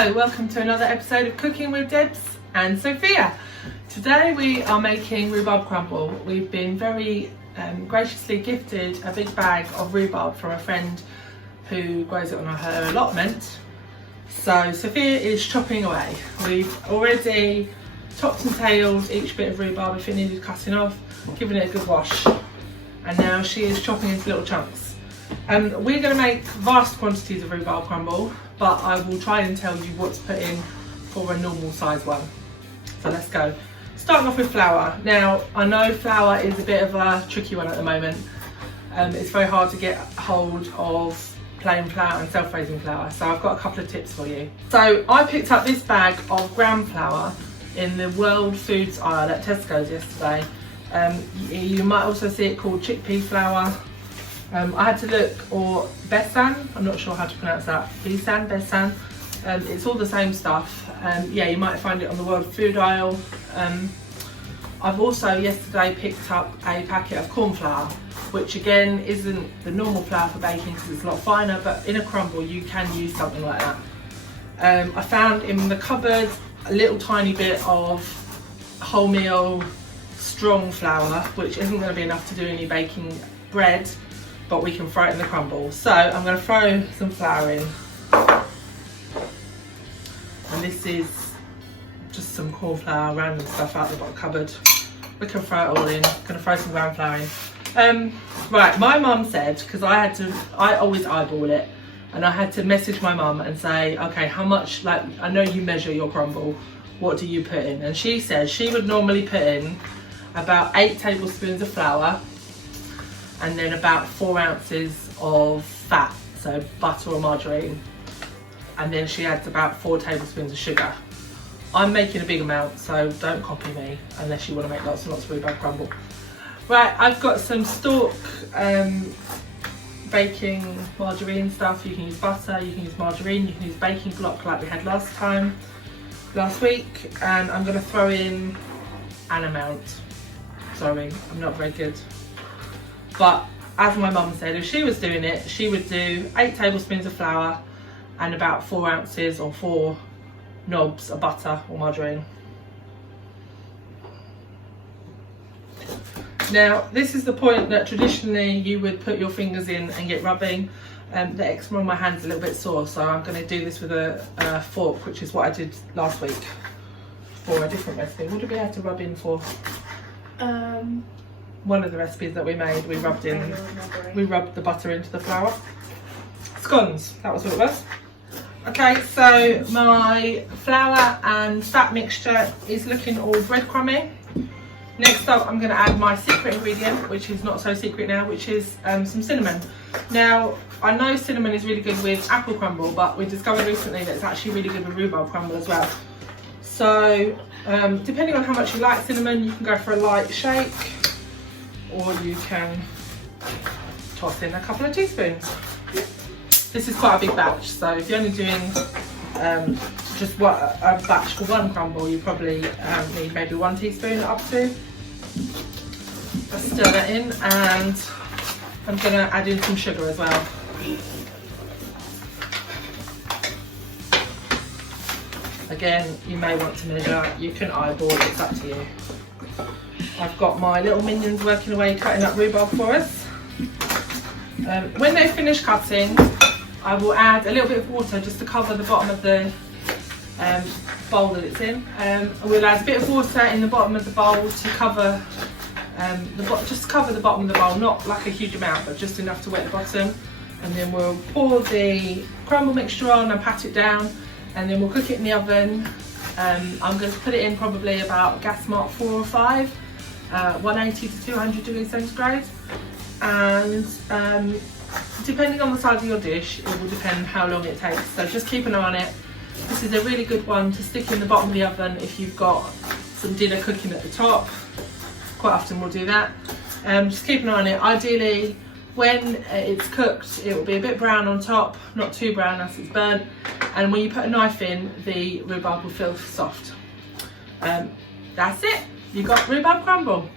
Hello, welcome to another episode of Cooking with Debs and Sophia. Today we are making rhubarb crumble. We've been very graciously gifted a big bag of rhubarb from a friend who grows it on her allotment. So Sophia is chopping away. We've already topped and tailed each bit of rhubarb if it needed cutting off, given it a good wash, and now she is chopping into little chunks. We're going to make vast quantities of rhubarb crumble, but I will try and tell you what to put in for a normal size one. So let's go. Starting off with flour. Now I know flour is a bit of a tricky one at the moment. It's very hard to get hold of plain flour and self-raising flour, so I've got a couple of tips for you. So I picked up this bag of gram flour in the World Foods aisle at Tesco's yesterday. You might also see it called chickpea flour. I had to look, or besan, I'm not sure how to pronounce that, besan, it's all the same stuff. Yeah, you might find it on the World Food aisle. I've also yesterday picked up a packet of corn flour, which again isn't the normal flour for baking because it's a lot finer, but in a crumble you can use something like that. I found in the cupboard a little tiny bit of wholemeal strong flour, which isn't going to be enough to do any baking bread, but we can throw it in the crumble. So I'm going to throw some flour in, and this is just some corn flour, random stuff out the bottom cupboard. We can throw it all in. Going to throw some ground flour in. Right, my mum said, because I always eyeball it, and I had to message my mum and say, okay, how much, like, I know you measure your crumble, what do you put in? And she said she would normally put in about 8 tablespoons of flour, and then about 4 ounces of fat, so butter or margarine, and then she adds about 4 tablespoons of sugar. I'm making a big amount, so don't copy me unless you want to make lots and lots of rhubarb crumble. Right, I've got some stalk baking margarine stuff. You can use butter, you can use margarine, you can use baking block like we had last week, and I'm going to throw in an amount. Sorry, I'm not very good. But as my mum said, if she was doing it, she would do 8 tablespoons of flour and about 4 ounces or 4 knobs of butter or margarine. Now, this is the point that traditionally you would put your fingers in and get rubbing. The eczema on my hand's a little bit sore, so I'm going to do this with a fork, which is what I did last week for a different recipe. What did we have to rub in for? One of the recipes that we made, we rubbed the butter into the flour. Scones, that was what it was. Okay, so my flour and fat mixture is looking all breadcrumby. Next up, I'm going to add my secret ingredient, which is not so secret now, which is some cinnamon. Now, I know cinnamon is really good with apple crumble, but we discovered recently that it's actually really good with rhubarb crumble as well. So, depending on how much you like cinnamon, you can go for a light shake, or you can toss in a couple of teaspoons. This is quite a big batch, so if you're only doing just a batch for one crumble, you probably need maybe 1 teaspoon up to. Let's stir that in, and I'm going to add in some sugar as well. Again, you may want to measure, you can eyeball it, it's up to you. I've got my little minions working away cutting up rhubarb for us. When they finish cutting, I will add a little bit of water just to cover the bottom of the bowl that it's in. We'll add a bit of water in the bottom of the bowl to cover just cover the bottom of the bowl, not like a huge amount, but just enough to wet the bottom. And then we'll pour the crumble mixture on and pat it down, and then we'll cook it in the oven. I'm going to put it in probably about gas mark 4 or 5, 180 to 200 degrees centigrade, and depending on the size of your dish, it will depend how long it takes, so just keep an eye on it. This is a really good one to stick in the bottom of the oven if you've got some dinner cooking at the top. Quite often we'll do that. Just keep an eye on it. Ideally, when it's cooked, it will be a bit brown on top, not too brown as it's burnt, and when you put a knife in, the rhubarb will feel soft. That's it, you got rhubarb crumble.